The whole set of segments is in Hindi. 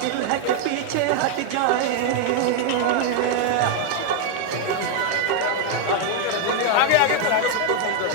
मुश्किल है कि पीछे हट जाए। आगे आगे सबको फोन कर।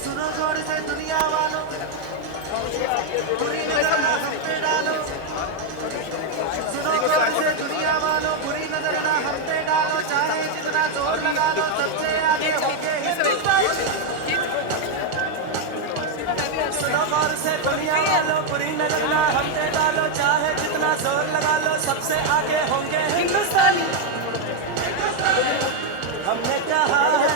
सुनो जोर से दुनिया वालों, बुरी नजर ना हम पे डालो। सुनो जोर से दुनिया वालों, बुरी नजर ना हम पे डालो। चाहे जितना जोर लगा लो, सबसे आगे होंगे हिंदुस्तानी। सुनो जोर से दुनिया वालों, बुरी नजर ना हम पे डालो। चाहे जितना जोर लगा लो, सबसे आगे होंगे हिंदुस्तानी। हमने कहा है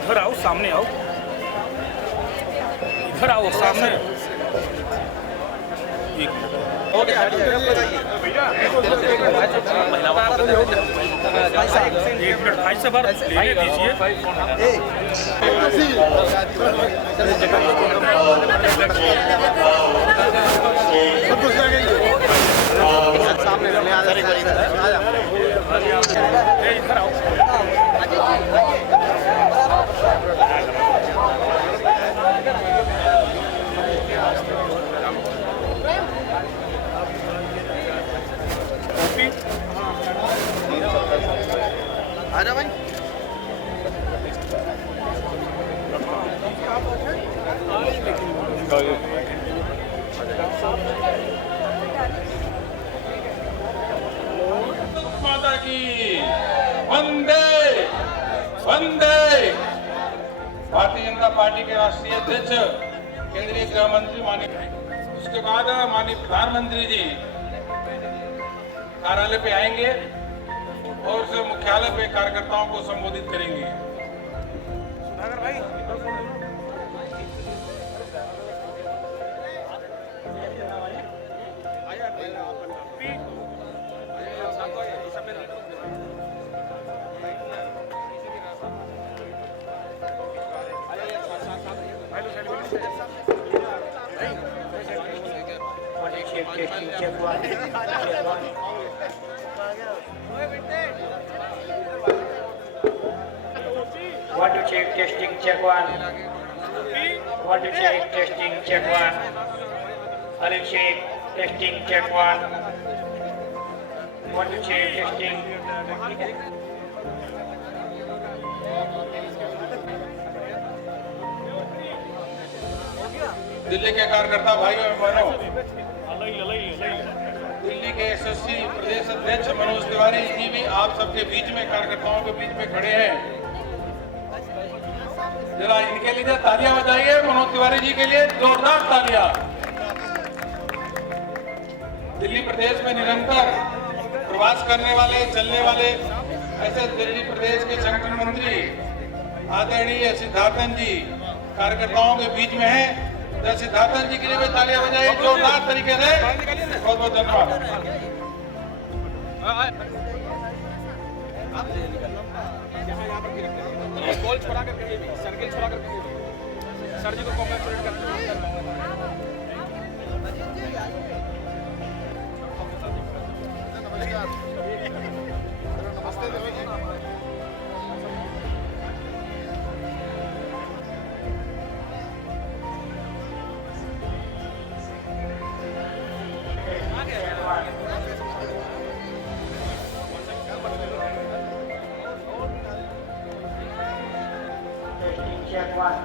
इधर आओ, सामने आओ, इधर आओ सामने। एक मिनट भाई से बार लेने दीजिए। इधर आओ। आजा भाई। माता की वंदे वंदे। भारतीय जनता पार्टी के राष्ट्रीय अध्यक्ष केंद्रीय गृह मंत्री माननीय, उसके बाद माननीय प्रधानमंत्री जी कार्यालय पे आएंगे और उस मुख्यालय पे कार्यकर्ताओं को संबोधित करेंगे। सुधाकर भाई Want to check testing, check one. Want to check testing, check one. Hello check testing, check one. Want to check testing. Delhi के कार्यकर्ता भाइयों और बहनों, दिल्ली के एसएससी प्रदेश अध्यक्ष मनोज तिवारी जी भी आप सबके बीच में, कार्यकर्ताओं के बीच में खड़े हैं। जरा इनके लिए तालियां बजाइए, मनोज तिवारी जी के लिए जोरदार तालियां। दिल्ली प्रदेश में निरंतर प्रवास करने वाले, चलने वाले ऐसे दिल्ली प्रदेश के संगठन मंत्री आदरणीय सिद्धार्थन जी कार्यकर्ताओं के बीच में हैं। तो सिद्धार्थन जी के लिए भी तालियां बजाइए जोरदार तरीके से। बहुत बहुत धन्यवाद। गोल छोड़ा करके सर्किल छोड़ा करके सर जी को कांग्रेचुलेट करते हैं। Check one.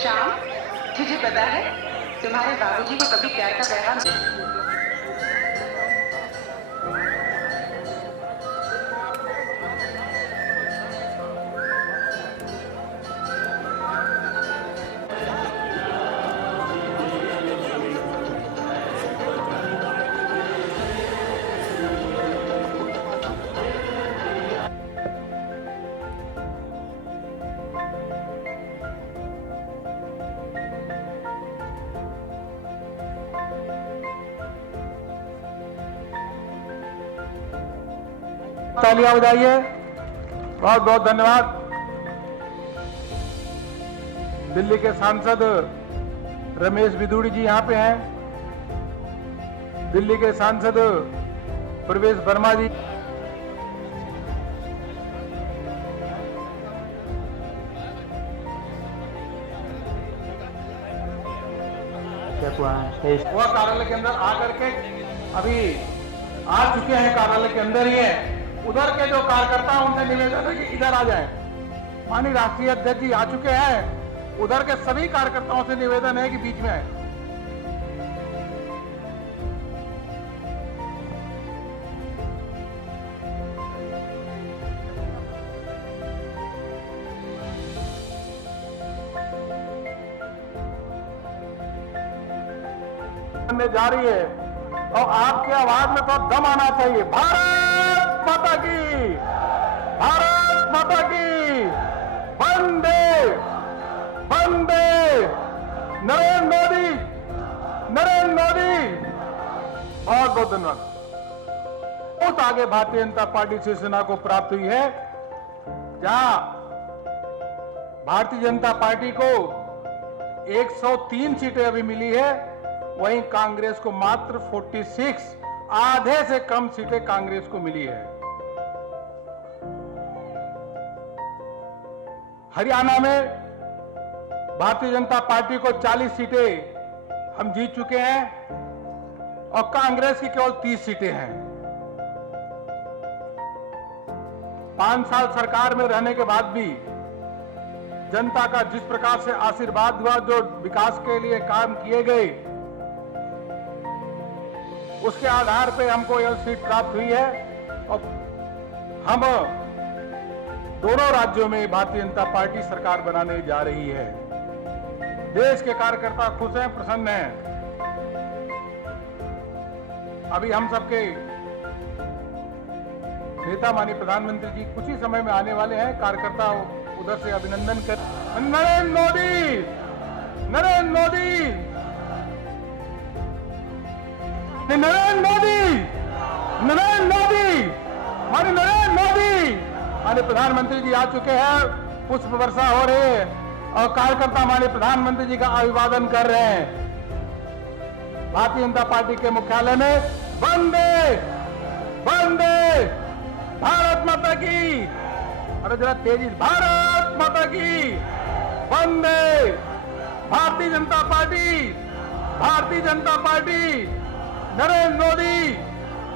श्याम, तुझे पता है तुम्हारे बाबूजी को कभी प्यार का पैगाम तालियां बजाइए। बहुत बहुत धन्यवाद। दिल्ली के सांसद रमेश बिधूड़ी जी यहाँ पे हैं। दिल्ली के सांसद प्रवेश वर्मा जी, वह कार्यालय के अंदर आकर के अभी आ चुके हैं, कार्यालय के अंदर ही है। उधर के जो कार्यकर्ता हैं उनसे निवेदन है कि इधर आ जाएं। माननीय राष्ट्रीय अध्यक्ष जी आ चुके हैं। उधर के सभी कार्यकर्ताओं से निवेदन है कि बीच में आए। जा रही है और आपके आवाज में तो दम आना चाहिए। भारत माता की, भारत माता की, वंदे वंदे, नरेंद्र मोदी, नरेंद्र मोदी। बहुत बहुत धन्यवाद। बहुत आगे भारतीय जनता पार्टी शिवसेना को प्राप्त हुई है। जहां भारतीय जनता पार्टी को 103 सीटें अभी मिली है, वहीं कांग्रेस को मात्र 46, आधे से कम सीटें कांग्रेस को मिली है। हरियाणा में भारतीय जनता पार्टी को 40 सीटें हम जीत चुके हैं और कांग्रेस की केवल 30 सीटें हैं। 5 साल सरकार में रहने के बाद भी जनता का जिस प्रकार से आशीर्वाद हुआ, जो विकास के लिए काम किए गए, उसके आधार पे हमको यह सीट प्राप्त हुई है और हम दोनों राज्यों में भारतीय जनता पार्टी सरकार बनाने जा रही है। देश के कार्यकर्ता खुश हैं, प्रसन्न हैं। अभी हम सबके नेता माननीय प्रधानमंत्री जी कुछ ही समय में आने वाले हैं। कार्यकर्ता उधर से अभिनंदन कर। नरेंद्र मोदी, नरेंद्र मोदी, नरेंद्र मोदी, नरेंद्र मोदी, माननीय नरेंद्र मोदी, माननीय प्रधानमंत्री जी आ चुके हैं। पुष्प वर्षा हो रही है और कार्यकर्ता माननीय प्रधानमंत्री जी का अभिवादन कर रहे हैं। भारतीय जनता पार्टी के मुख्यालय में वंदे वंदे, भारत माता की, अरे जरा तेजी। भारत माता की वंदे। भारतीय जनता पार्टी, भारतीय जनता पार्टी, नरेंद्र मोदी,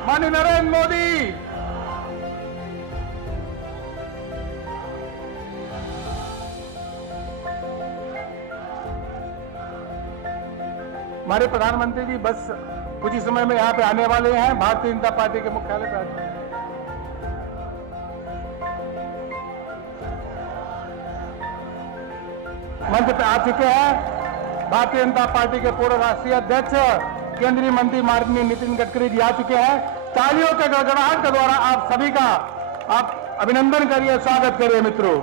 माननीय नरेंद्र मोदी। हमारे प्रधानमंत्री जी बस कुछ ही समय में यहाँ पे आने वाले हैं, भारतीय जनता पार्टी के मुख्यालय पे। मंच पे आ चुके हैं भारतीय जनता पार्टी के पूर्व राष्ट्रीय अध्यक्ष केंद्रीय मंत्री माननीय नितिन गडकरी जी आ चुके हैं। तालियों के गड़गड़ाहट के द्वारा आप सभी का आप अभिनंदन करिए, स्वागत करिए मित्रों।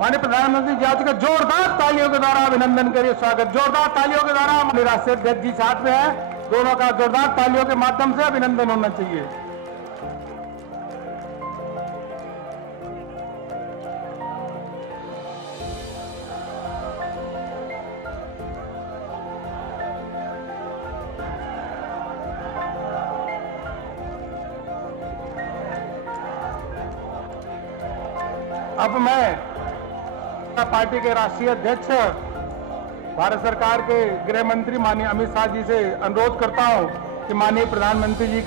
माननीय प्रधानमंत्री जी आ चुके, जोरदार तालियों के द्वारा अभिनंदन करिए, स्वागत। जोरदार तालियों के द्वारा हमारे राष्ट्रीय अध्यक्ष जी साथ में है, दोनों का जोरदार तालियों के माध्यम से अभिनंदन होना चाहिए। अब मैं पार्टी के राष्ट्रीय अध्यक्ष भारत सरकार के गृह मंत्री माननीय अमित शाह जी से अनुरोध करता हूं कि माननीय प्रधानमंत्री जी,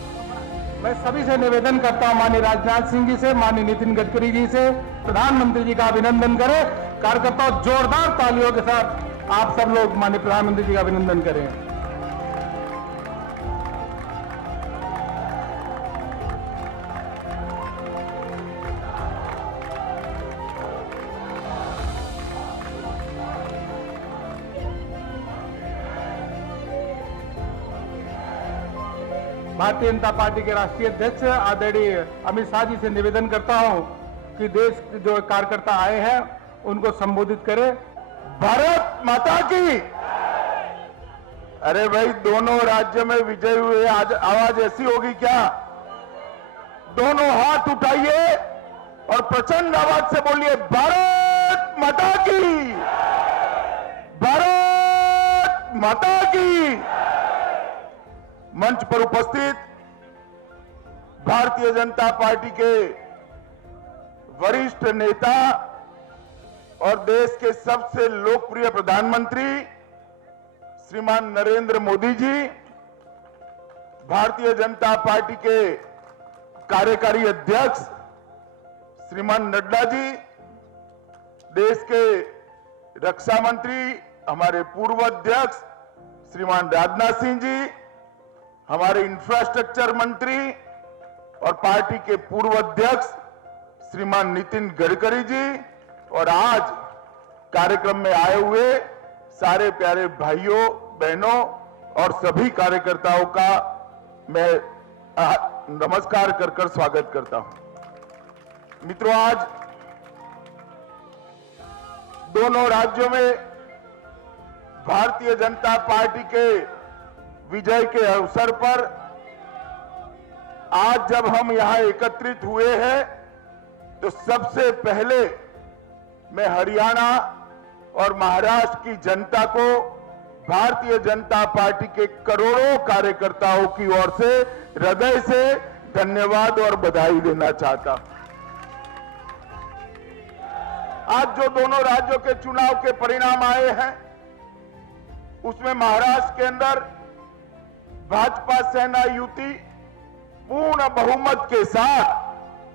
मैं सभी से निवेदन करता हूं, माननीय राजनाथ सिंह जी से, माननीय नितिन गडकरी जी से, प्रधानमंत्री जी का अभिनंदन करें। कार्यकर्ताओं जोरदार तालियों के साथ आप सब लोग माननीय प्रधानमंत्री जी का अभिनंदन करें। भारतीय जनता पार्टी के राष्ट्रीय अध्यक्ष आदरणीय अमित शाह जी से निवेदन करता हूं कि देश के जो कार्यकर्ता आए हैं उनको संबोधित करें। भारत माता की। अरे भाई, दोनों राज्य में विजय हुए, आज आवाज ऐसी होगी क्या? दोनों हाथ उठाइए और प्रचंड आवाज से बोलिए, भारत माता की, भारत माता की। मंच पर उपस्थित भारतीय जनता पार्टी के वरिष्ठ नेता और देश के सबसे लोकप्रिय प्रधानमंत्री श्रीमान नरेंद्र मोदी जी, भारतीय जनता पार्टी के कार्यकारी अध्यक्ष श्रीमान नड्डा जी, देश के रक्षा मंत्री हमारे पूर्व अध्यक्ष श्रीमान राजनाथ सिंह जी, हमारे इंफ्रास्ट्रक्चर मंत्री और पार्टी के पूर्व अध्यक्ष श्रीमान नितिन गडकरी जी, और आज कार्यक्रम में आए हुए सारे प्यारे भाइयों बहनों और सभी कार्यकर्ताओं का मैं नमस्कार कर स्वागत करता हूं। मित्रों, आज दोनों राज्यों में भारतीय जनता पार्टी के विजय के अवसर पर आज जब हम यहां एकत्रित हुए हैं तो सबसे पहले मैं हरियाणा और महाराष्ट्र की जनता को भारतीय जनता पार्टी के करोड़ों कार्यकर्ताओं की ओर से हृदय से धन्यवाद और बधाई देना चाहता हूं। आज जो दोनों राज्यों के चुनाव के परिणाम आए हैं उसमें महाराष्ट्र के अंदर भाजपा सेना युति पूर्ण बहुमत के साथ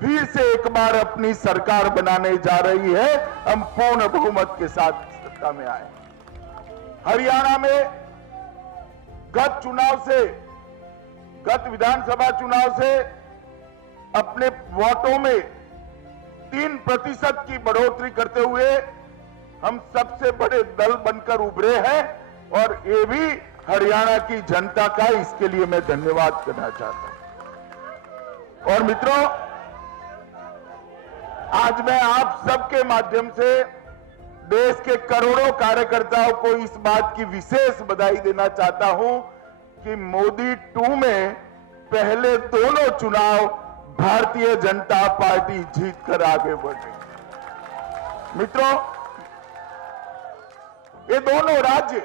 फिर से एक बार अपनी सरकार बनाने जा रही है। हम पूर्ण बहुमत के साथ सत्ता में आए। हरियाणा में गत विधानसभा चुनाव से अपने वोटों में 3% की बढ़ोतरी करते हुए हम सबसे बड़े दल बनकर उभरे हैं और ये भी हरियाणा की जनता का, इसके लिए मैं धन्यवाद करना चाहता हूं। और मित्रों, आज मैं आप सबके माध्यम से देश के करोड़ों कार्यकर्ताओं को इस बात की विशेष बधाई देना चाहता हूं कि मोदी 2 में पहले दोनों चुनाव भारतीय जनता पार्टी जीतकर आगे बढ़ रही। मित्रों, ये दोनों राज्य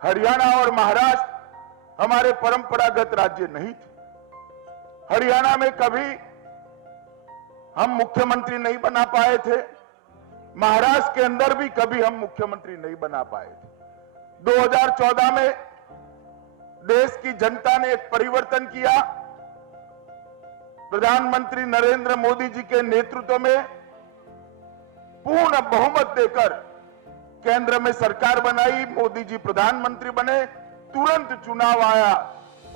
हरियाणा और महाराष्ट्र हमारे परंपरागत राज्य नहीं थे। हरियाणा में कभी हम मुख्यमंत्री नहीं बना पाए थे, महाराष्ट्र के अंदर भी कभी हम मुख्यमंत्री नहीं बना पाए थे। 2014 में देश की जनता ने एक परिवर्तन किया। प्रधानमंत्री नरेंद्र मोदी जी के नेतृत्व में पूर्ण बहुमत देकर केंद्र में सरकार बनाई, मोदी जी प्रधानमंत्री बने, तुरंत चुनाव आया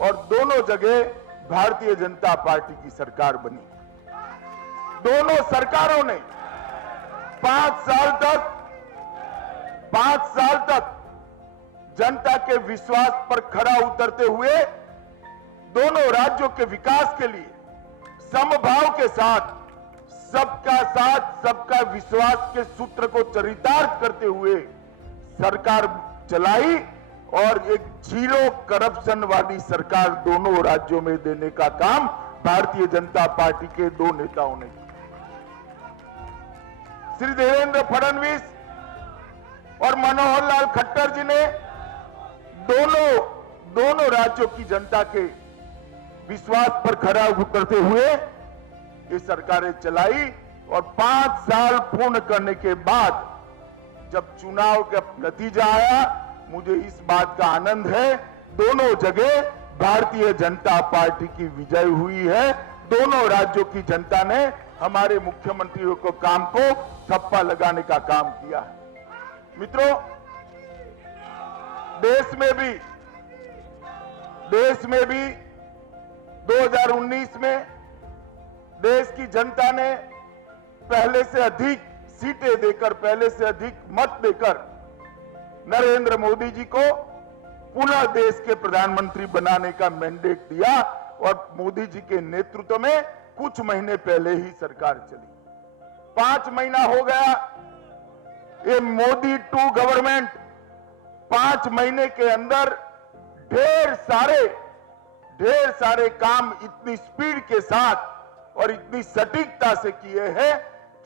और दोनों जगह भारतीय जनता पार्टी की सरकार बनी। दोनों सरकारों ने 5 साल तक जनता के विश्वास पर खरा उतरते हुए दोनों राज्यों के विकास के लिए समभाव के साथ सबका विश्वास के सूत्र को चरितार्थ करते हुए सरकार चलाई और एक जीरो करप्शन वाली सरकार दोनों राज्यों में देने का काम भारतीय जनता पार्टी के 2 नेताओं ने किया। श्री देवेंद्र फडणवीस और मनोहर लाल खट्टर जी ने दोनों राज्यों की जनता के विश्वास पर खरा उतरते हुए ये सरकारें चलाई और 5 साल पूर्ण करने के बाद जब चुनाव का नतीजा आया, मुझे इस बात का आनंद है, दोनों जगह भारतीय जनता पार्टी की विजय हुई है। दोनों राज्यों की जनता ने हमारे मुख्यमंत्रियों को काम को ठप्पा लगाने का काम किया है। मित्रों, देश में भी 2019 में देश की जनता ने पहले से अधिक सीटें देकर, पहले से अधिक मत देकर नरेंद्र मोदी जी को पुनः देश के प्रधानमंत्री बनाने का मैंडेट दिया और मोदी जी के नेतृत्व में कुछ महीने पहले ही सरकार चली। 5 महीना हो गया ये मोदी 2 गवर्नमेंट 5 महीने के अंदर ढेर सारे काम इतनी स्पीड के साथ और इतनी सटीकता से किए हैं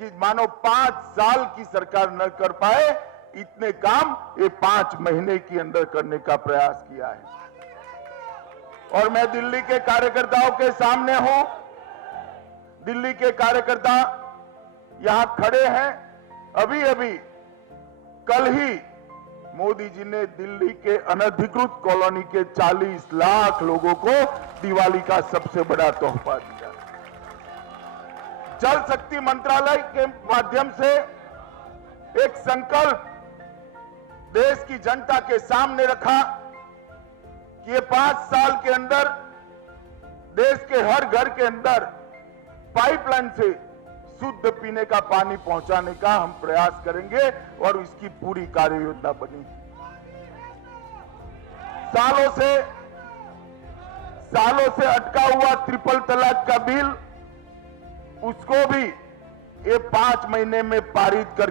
कि मानो 5 साल की सरकार न कर पाए, इतने काम ये 5 महीने के अंदर करने का प्रयास किया है। और मैं दिल्ली के कार्यकर्ताओं के सामने हूं। दिल्ली के कार्यकर्ता यहां खड़े हैं। अभी कल ही मोदी जी ने दिल्ली के अनधिकृत कॉलोनी के 40 लाख लोगों को दिवाली का सबसे बड़ा तोहफा दिया। जल शक्ति मंत्रालय के माध्यम से एक संकल्प देश की जनता के सामने रखा कि ये 5 साल के अंदर देश के हर घर के अंदर पाइपलाइन से शुद्ध पीने का पानी पहुंचाने का हम प्रयास करेंगे और इसकी पूरी कार्य योजना बनी। सालों से अटका हुआ ट्रिपल तलाक का बिल, उसको भी ये 5 महीने में पारित कर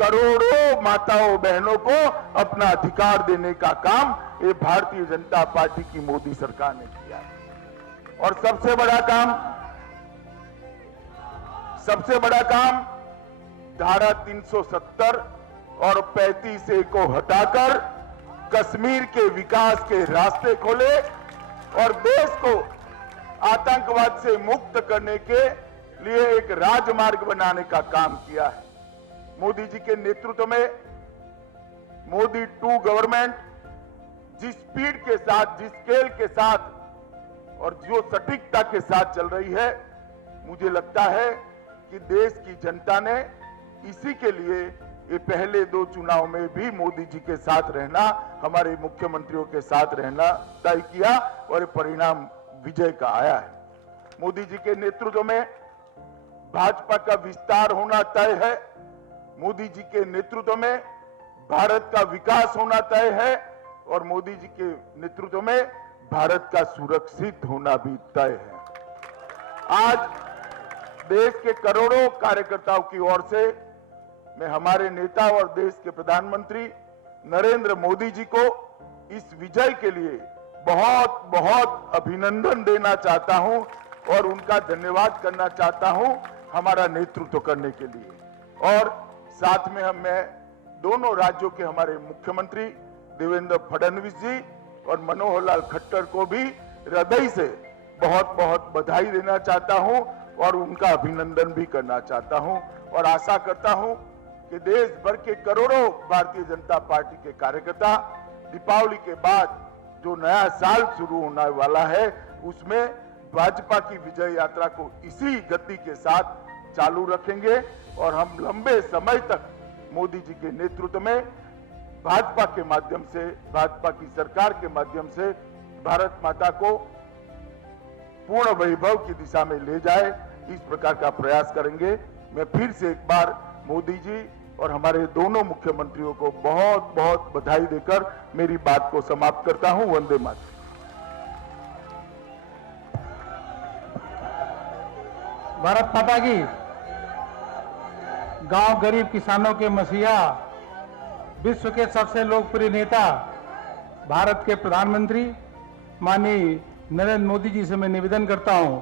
करोड़ों माताओं बहनों को अपना अधिकार देने का काम ये भारतीय जनता पार्टी की मोदी सरकार ने किया है। और सबसे बड़ा काम धारा 370 और 35A को हटाकर कश्मीर के विकास के रास्ते खोले और देश को आतंकवाद से मुक्त करने के लिए एक राजमार्ग बनाने का काम किया है। मोदी जी के नेतृत्व में मोदी 2 गवर्नमेंट जिस स्पीड के साथ, जिस स्केल के साथ और जो सटीकता के साथ चल रही है, मुझे लगता है कि देश की जनता ने इसी के लिए ये पहले 2 चुनाव में भी मोदी जी के साथ रहना, हमारे मुख्यमंत्रियों के साथ रहना तय किया और परिणाम विजय का आया है। मोदी जी के नेतृत्व में भाजपा का विस्तार होना तय है। मोदी जी के नेतृत्व में भारत का विकास होना तय है और मोदी जी के नेतृत्व में भारत का सुरक्षित होना भी तय है। आज देश के करोड़ों कार्यकर्ताओं की ओर से मैं हमारे नेता और देश के प्रधानमंत्री नरेंद्र मोदी जी को इस विजय के लिए बहुत बहुत अभिनंदन देना चाहता हूं और उनका धन्यवाद करना चाहता हूं हमारा नेतृत्व करने के लिए। और साथ में मैं दोनों राज्यों के हमारे मुख्यमंत्री देवेंद्र फडणवीस जी और मनोहर लाल खट्टर को भी हृदय से बहुत बहुत बधाई देना चाहता हूं और उनका अभिनंदन भी करना चाहता हूं और आशा करता हूं कि देश भर के करोड़ों भारतीय जनता पार्टी के कार्यकर्ता दीपावली के बाद जो नया साल शुरू होने वाला है उसमें भाजपा की विजय यात्रा को इसी गति के साथ चालू रखेंगे और हम लंबे समय तक मोदी जी के नेतृत्व में भाजपा के माध्यम से, भाजपा की सरकार के माध्यम से भारत माता को पूर्ण वैभव की दिशा में ले जाए, इस प्रकार का प्रयास करेंगे। मैं फिर से एक बार मोदी जी और हमारे दोनों मुख्यमंत्रियों को बहुत बहुत बधाई देकर मेरी बात को समाप्त करता हूं। वंदे मातरम। भारत माता की। गांव गरीब किसानों के मसीहा, विश्व के सबसे लोकप्रिय नेता भारत के प्रधानमंत्री माननीय नरेंद्र मोदी जी से मैं निवेदन करता हूं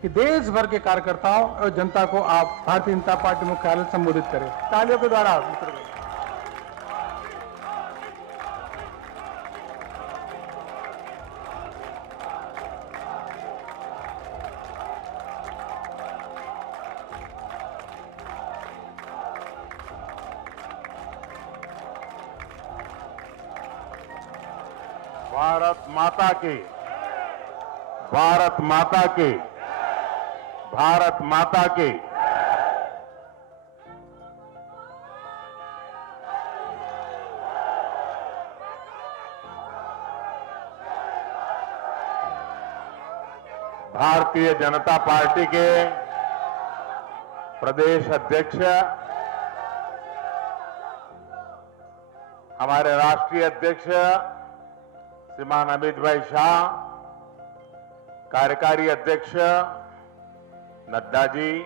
कि देश भर के कार्यकर्ताओं और जनता को आप भारतीय जनता पार्टी मुख्यालय संबोधित करें। तालियों के द्वारा भारत माता की, भारत माता की, भारत माता की। भारतीय जनता पार्टी के प्रदेश अध्यक्ष, हमारे राष्ट्रीय अध्यक्ष श्रीमान अमित भाई शाह, कार्यकारी अध्यक्ष नड्डा जी,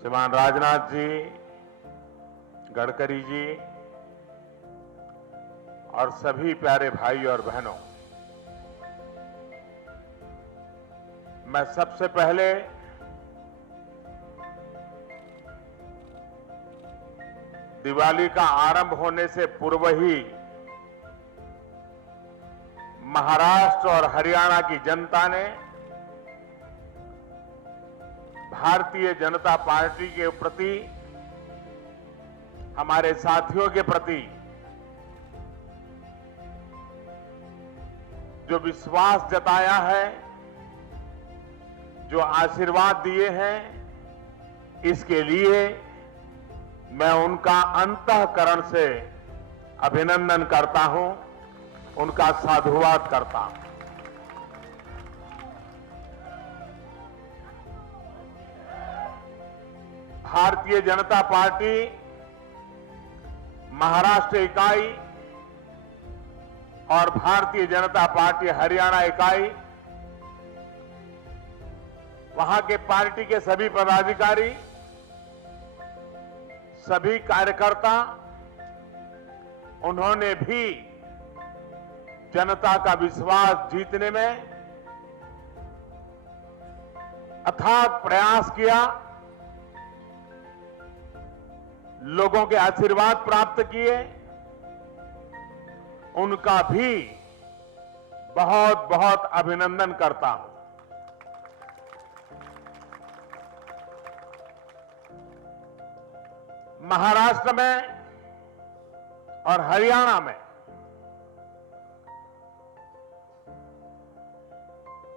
श्रीमान राजनाथ जी, गडकरी जी और सभी प्यारे भाई और बहनों, मैं सबसे पहले दिवाली का आरंभ होने से पूर्व ही महाराष्ट्र और हरियाणा की जनता ने भारतीय जनता पार्टी के प्रति, हमारे साथियों के प्रति जो विश्वास जताया है, जो आशीर्वाद दिए हैं, इसके लिए मैं उनका अंतःकरण से अभिनंदन करता हूं, उनका साधुवाद करता हूं। भारतीय जनता पार्टी महाराष्ट्र इकाई और भारतीय जनता पार्टी हरियाणा इकाई, वहां के पार्टी के सभी पदाधिकारी, सभी कार्यकर्ता, उन्होंने भी जनता का विश्वास जीतने में अथाक प्रयास किया, लोगों के आशीर्वाद प्राप्त किए, उनका भी बहुत बहुत अभिनंदन करता हूं। महाराष्ट्र में और हरियाणा में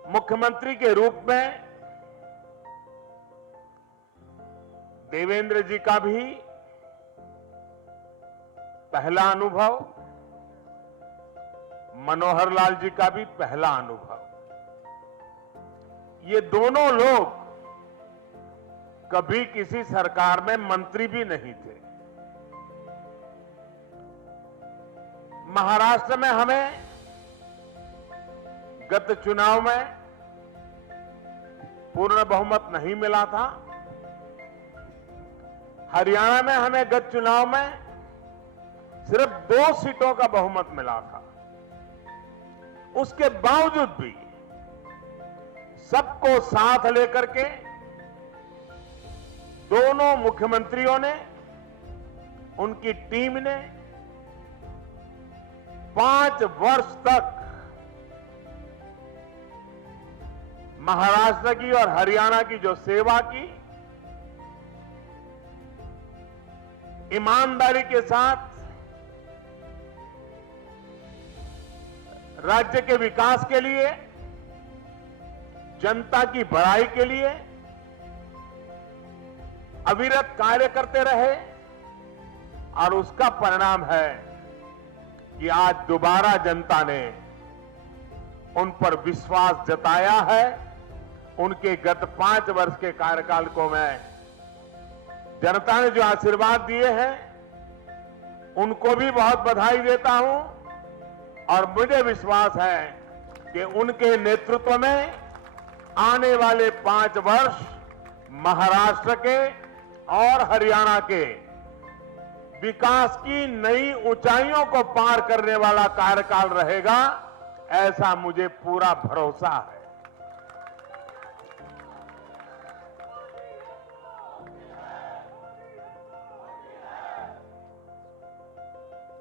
मुख्यमंत्री के रूप में देवेंद्र जी का भी पहला अनुभव, मनोहर लाल जी का भी पहला अनुभव। ये दोनों लोग कभी किसी सरकार में मंत्री भी नहीं थे। महाराष्ट्र में हमें गत चुनाव में पूर्ण बहुमत नहीं मिला था। हरियाणा में हमें गत चुनाव में सिर्फ 2 सीटों का बहुमत मिला था। उसके बावजूद भी सबको साथ लेकर के दोनों मुख्यमंत्रियों ने, उनकी टीम ने 5 वर्ष तक महाराष्ट्र की और हरियाणा की जो सेवा की, ईमानदारी के साथ राज्य के विकास के लिए, जनता की भलाई के लिए अविरत कार्य करते रहे, और उसका परिणाम है कि आज दोबारा जनता ने उन पर विश्वास जताया है। उनके गत 5 वर्ष के कार्यकाल को मैं जनता ने जो आशीर्वाद दिए हैं उनको भी बहुत बधाई देता हूं, और मुझे विश्वास है कि उनके नेतृत्व में आने वाले 5 वर्ष महाराष्ट्र के और हरियाणा के विकास की नई ऊंचाइयों को पार करने वाला कार्यकाल रहेगा, ऐसा मुझे पूरा भरोसा है।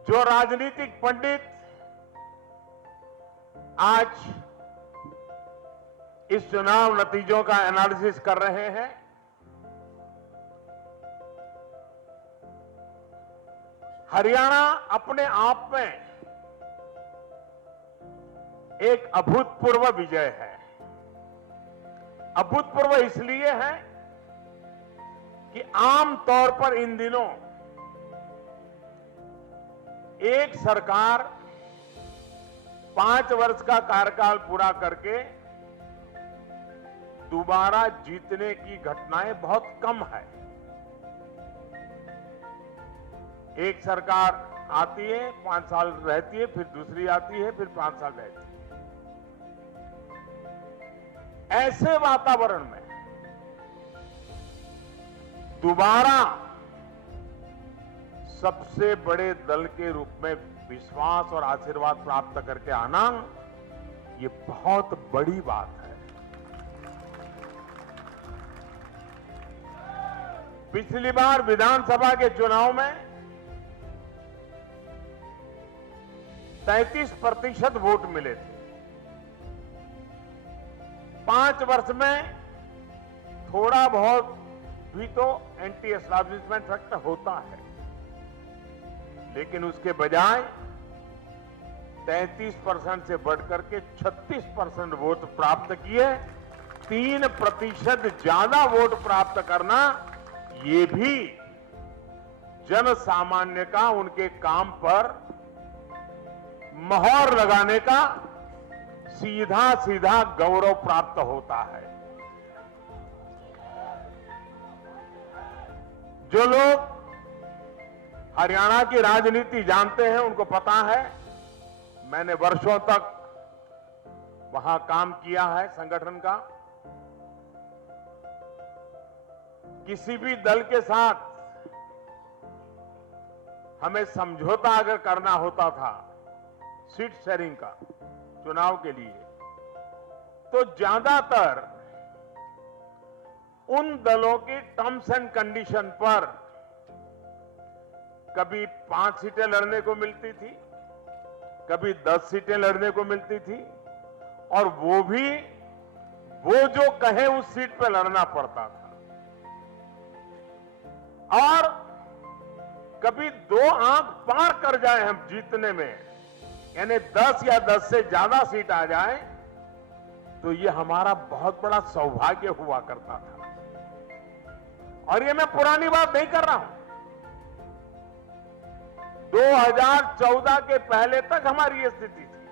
जो राजनीतिक पंडित आज इस चुनाव नतीजों का एनालिसिस कर रहे हैं, हरियाणा अपने आप में एक अभूतपूर्व विजय है। अभूतपूर्व इसलिए है कि आम तौर पर इन दिनों एक सरकार 5 वर्ष का कार्यकाल पूरा करके दोबारा जीतने की घटनाएं बहुत कम है। एक सरकार आती है, 5 साल रहती है, फिर दूसरी आती है, फिर 5 साल रहती है। ऐसे वातावरण में दोबारा सबसे बड़े दल के रूप में विश्वास और आशीर्वाद प्राप्त करके आना, ये बहुत बड़ी बात है। पिछली बार विधानसभा के चुनाव में 33% वोट मिले थे। 5 वर्ष में थोड़ा बहुत भी तो एंटी एस्टैब्लिशमेंट फैक्टर होता है, लेकिन उसके बजाय 33% से बढ़कर के 36% वोट प्राप्त किए। 3% ज्यादा वोट प्राप्त करना, ये भी जन सामान्य का उनके काम पर मोहर लगाने का सीधा सीधा गौरव प्राप्त होता है। जो लोग हरियाणा की राजनीति जानते हैं, उनको पता है, मैंने वर्षों तक वहां काम किया है संगठन का। किसी भी दल के साथ हमें समझौता अगर करना होता था सीट शेयरिंग का चुनाव के लिए, तो ज्यादातर उन दलों की टर्म्स एंड कंडीशन पर कभी 5 सीटें लड़ने को मिलती थी, कभी 10 सीटें लड़ने को मिलती थी, और वो भी वो जो कहे उस सीट पे लड़ना पड़ता था। और कभी 2 आंख पार कर जाए हम जीतने में, यानी 10 या 10 से ज्यादा सीट आ जाए, तो ये हमारा बहुत बड़ा सौभाग्य हुआ करता था। और ये मैं पुरानी बात नहीं कर रहा हूं, 2014 के पहले तक हमारी ये स्थिति थी।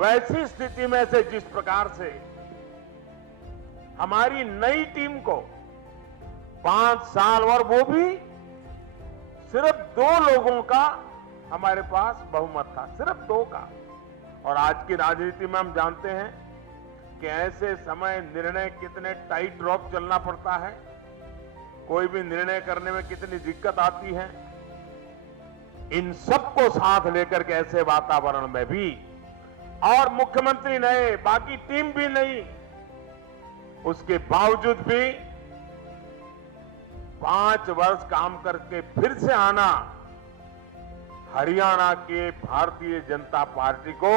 वैसी स्थिति में से जिस प्रकार से हमारी नई टीम को 5 साल, और वो भी सिर्फ 2 लोगों का हमारे पास बहुमत था, सिर्फ 2 का, और आज की राजनीति में हम जानते हैं कि ऐसे समय निर्णय कितने टाइट ड्रॉप चलना पड़ता है, कोई भी निर्णय करने में कितनी दिक्कत आती है। इन सबको साथ लेकर के ऐसे वातावरण में भी, और मुख्यमंत्री नए, बाकी टीम भी नहीं, उसके बावजूद भी 5 वर्ष काम करके फिर से आना हरियाणा के भारतीय जनता पार्टी को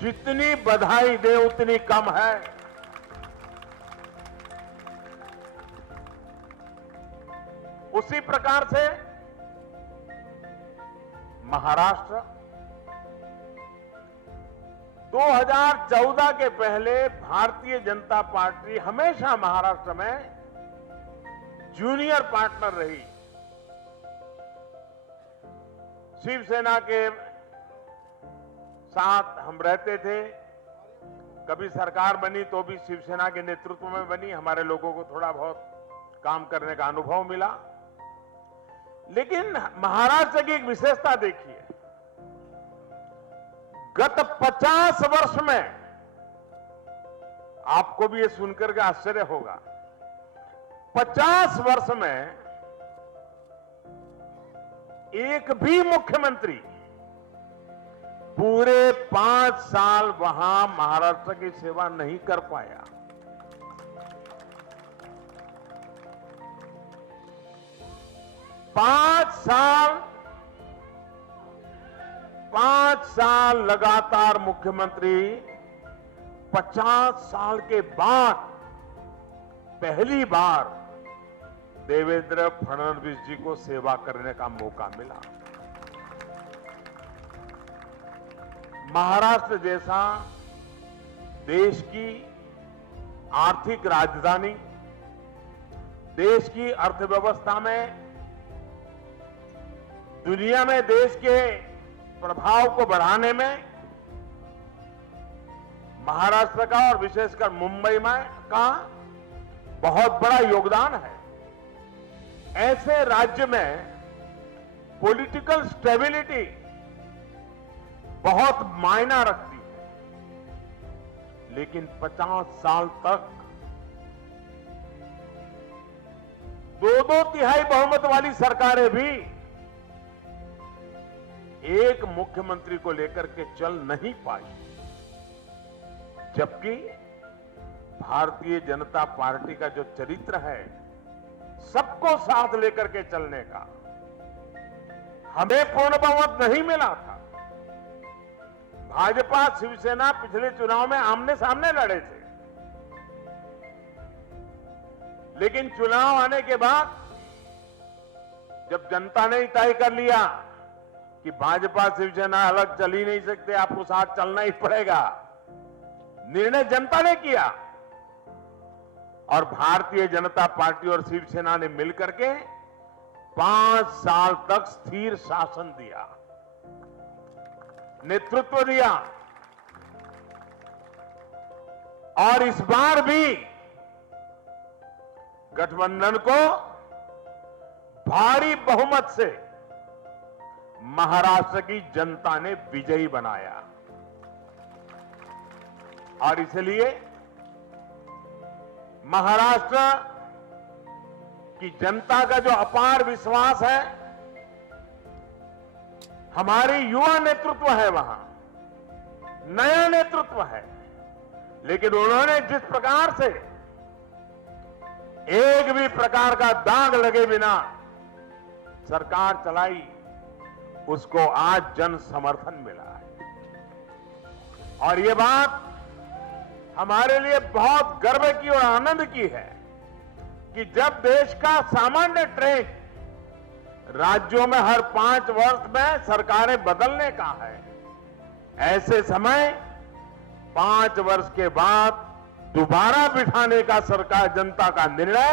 जितनी बधाई दे उतनी कम है। उसी प्रकार से महाराष्ट्र 2014 के पहले भारतीय जनता पार्टी हमेशा महाराष्ट्र में जूनियर पार्टनर रही। शिवसेना के साथ हम रहते थे, कभी सरकार बनी तो भी शिवसेना के नेतृत्व में बनी, हमारे लोगों को थोड़ा बहुत काम करने का अनुभव मिला। लेकिन महाराष्ट्र की एक विशेषता देखिए, गत 50 वर्ष में, आपको भी ये सुनकर के आश्चर्य होगा, 50 वर्ष में एक भी मुख्यमंत्री पूरे 5 साल वहां महाराष्ट्र की सेवा नहीं कर पाया। पांच साल लगातार मुख्यमंत्री, 50 साल के बाद पहली बार देवेंद्र फडणवीस जी को सेवा करने का मौका मिला। महाराष्ट्र जैसा देश की आर्थिक राजधानी, देश की अर्थव्यवस्था में, दुनिया में देश के प्रभाव को बढ़ाने में महाराष्ट्र का और विशेषकर मुंबई में का बहुत बड़ा योगदान है। ऐसे राज्य में पॉलिटिकल स्टेबिलिटी बहुत मायना रखती है। लेकिन 50 साल तक 2 तिहाई बहुमत वाली सरकारें भी एक मुख्यमंत्री को लेकर के चल नहीं पाई, जबकि भारतीय जनता पार्टी का जो चरित्र है सबको साथ लेकर के चलने का, हमें पूर्ण बहुमत नहीं मिला था। भाजपा शिवसेना पिछले चुनाव में आमने सामने लड़े थे, लेकिन चुनाव आने के बाद जब जनता ने तय कर लिया कि भाजपा शिवसेना अलग चल ही नहीं सकते, आपको साथ चलना ही पड़ेगा, निर्णय जनता ने किया और भारतीय जनता पार्टी और शिवसेना ने मिलकर के 5 साल तक स्थिर शासन दिया, नेतृत्व दिया। और इस बार भी गठबंधन को भारी बहुमत से महाराष्ट्र की जनता ने विजयी बनाया। और इसलिए महाराष्ट्र की जनता का जो अपार विश्वास है, हमारी युवा नेतृत्व है, वहां नया नेतृत्व है, लेकिन उन्होंने जिस प्रकार से एक भी प्रकार का दाग लगे बिना सरकार चलाई, उसको आज जन समर्थन मिला है। और ये बात हमारे लिए बहुत गर्व की और आनंद की है कि जब देश का सामान्य ट्रेंड राज्यों में हर 5 वर्ष में सरकारें बदलने का है, ऐसे समय 5 वर्ष के बाद दोबारा बिठाने का सरकार जनता का निर्णय,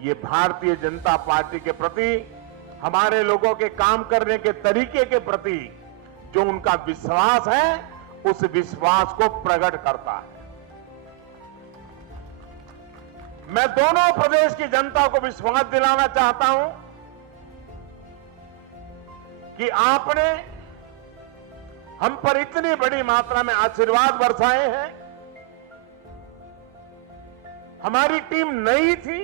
ये भारतीय जनता पार्टी के प्रति, हमारे लोगों के काम करने के तरीके के प्रति जो उनका विश्वास है, उस विश्वास को प्रकट करता है। मैं दोनों प्रदेश की जनता को विश्वास दिलाना चाहता हूं कि आपने हम पर इतनी बड़ी मात्रा में आशीर्वाद बरसाए हैं। हमारी टीम नई थी,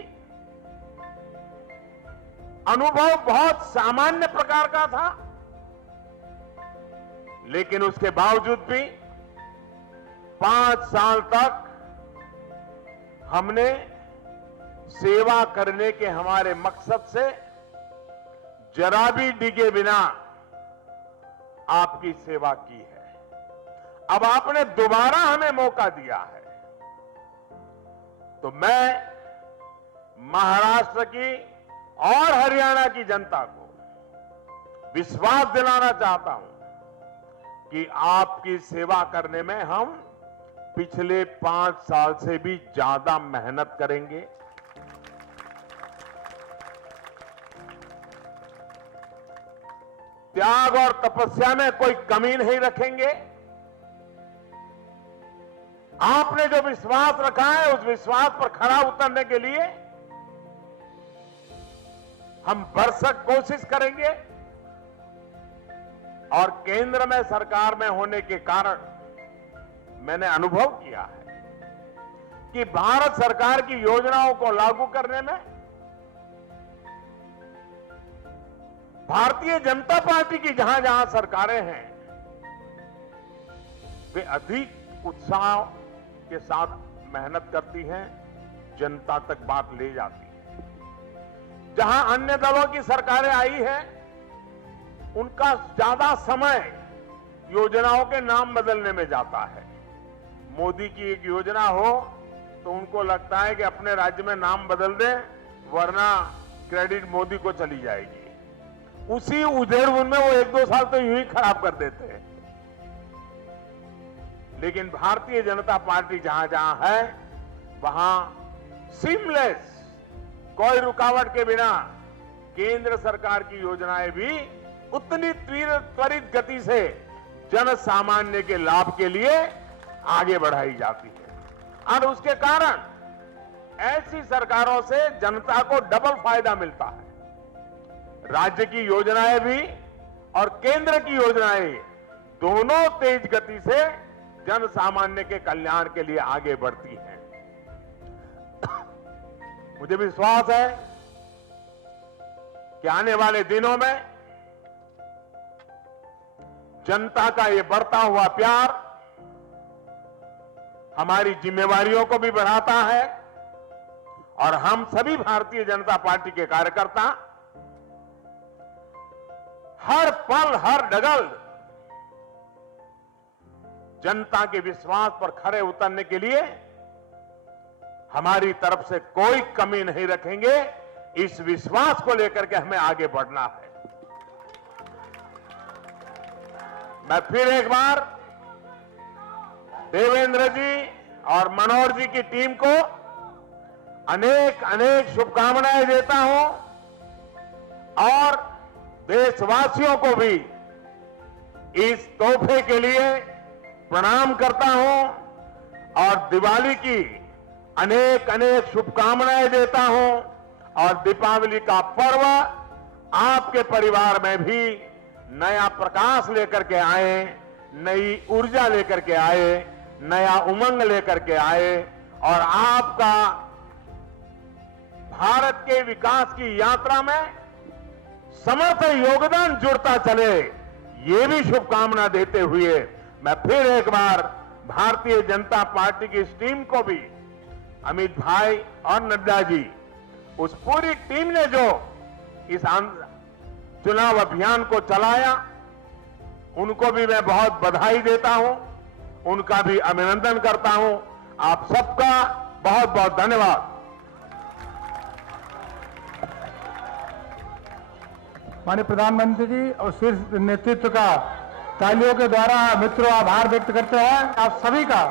अनुभव बहुत सामान्य प्रकार का था, लेकिन उसके बावजूद भी 5 साल तक हमने सेवा करने के हमारे मकसद से जरा भी डिगे बिना आपकी सेवा की है। अब आपने दोबारा हमें मौका दिया है, तो मैं महाराष्ट्र की और हरियाणा की जनता को विश्वास दिलाना चाहता हूं कि आपकी सेवा करने में हम पिछले 5 साल से भी ज्यादा मेहनत करेंगे। त्याग और तपस्या में कोई कमी नहीं रखेंगे। आपने जो विश्वास रखा है, उस विश्वास पर खरा उतरने के लिए हम भरसक कोशिश करेंगे। और केंद्र में सरकार में होने के कारण मैंने अनुभव किया है कि भारत सरकार की योजनाओं को लागू करने में भारतीय जनता पार्टी की जहां जहां सरकारें हैं, वे अधिक उत्साह के साथ मेहनत करती हैं, जनता तक बात ले जाती है। जहां अन्य दलों की सरकारें आई हैं, उनका ज्यादा समय योजनाओं के नाम बदलने में जाता है। मोदी की एक योजना हो तो उनको लगता है कि अपने राज्य में नाम बदल दें, वरना क्रेडिट मोदी को चली जाएगी। उसी उधेड़-बुन में वो 1-2 साल तो यूं ही खराब कर देते हैं। लेकिन भारतीय जनता पार्टी जहां जहां है, वहां सीमलेस, कोई रुकावट के बिना केंद्र सरकार की योजनाएं भी उतनी त्वरित गति से जन सामान्य के लाभ के लिए आगे बढ़ाई जाती है। और उसके कारण ऐसी सरकारों से जनता को डबल फायदा मिलता है। राज्य की योजनाएं भी और केंद्र की योजनाएं दोनों तेज गति से जन सामान्य के कल्याण के लिए आगे बढ़ती हैं। मुझे विश्वास है कि आने वाले दिनों में जनता का ये बढ़ता हुआ प्यार हमारी जिम्मेवारियों को भी बढ़ाता है और हम सभी भारतीय जनता पार्टी के कार्यकर्ता हर पल, हर डगल जनता के विश्वास पर खरे उतरने के लिए हमारी तरफ से कोई कमी नहीं रखेंगे। इस विश्वास को लेकर के हमें आगे बढ़ना है। मैं फिर एक बार देवेंद्र जी और मनोहर जी की टीम को अनेक अनेक शुभकामनाएं देता हूं और देशवासियों को भी इस तोहफे के लिए प्रणाम करता हूं और दिवाली की अनेक अनेक शुभकामनाएं देता हूं और दीपावली का पर्व आपके परिवार में भी नया प्रकाश लेकर के आए, नई ऊर्जा लेकर के आए, नया उमंग लेकर के आए और आपका भारत के विकास की यात्रा में समर्थ योगदान जुड़ता चले, ये भी शुभकामना देते हुए मैं फिर एक बार भारतीय जनता पार्टी की इस टीम को भी, अमित भाई और नड्डा जी, उस पूरी टीम ने जो इस चुनाव अभियान को चलाया, उनको भी मैं बहुत बधाई देता हूं, उनका भी अभिनंदन करता हूं। आप सबका बहुत बहुत धन्यवाद। माननीय प्रधानमंत्री जी और शीर्ष नेतृत्व का तालियों के द्वारा मित्रों आभार व्यक्त करते हैं। आप सभी का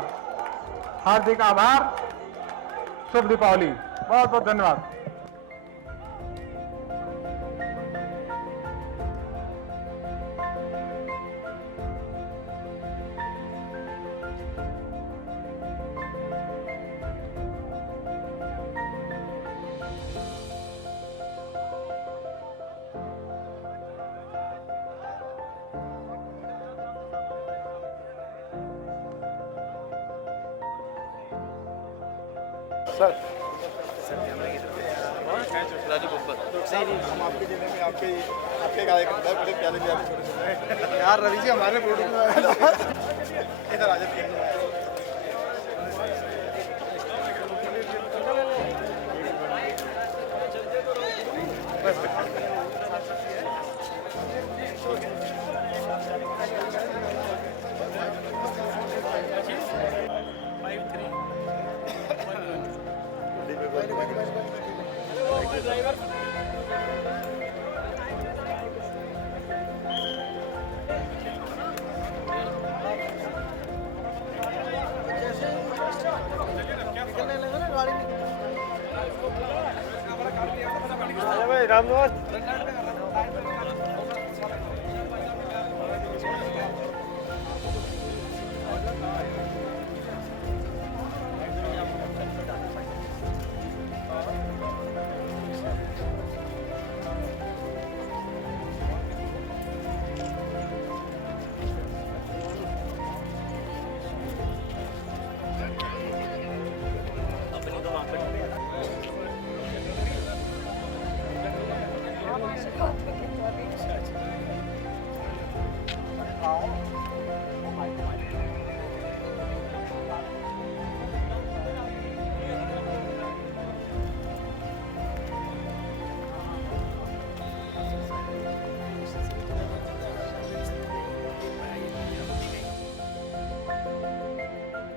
हार्दिक आभार। शुभ दीपावली। बहुत बहुत धन्यवाद। राजू बब्बर हम आपके जिले में आपके कार्यकर्ता है, बड़े प्यारे प्यारे छोटे छोटे यार। रवि जी हमारे फोटो में इधर आ जाते हैं। रामनोद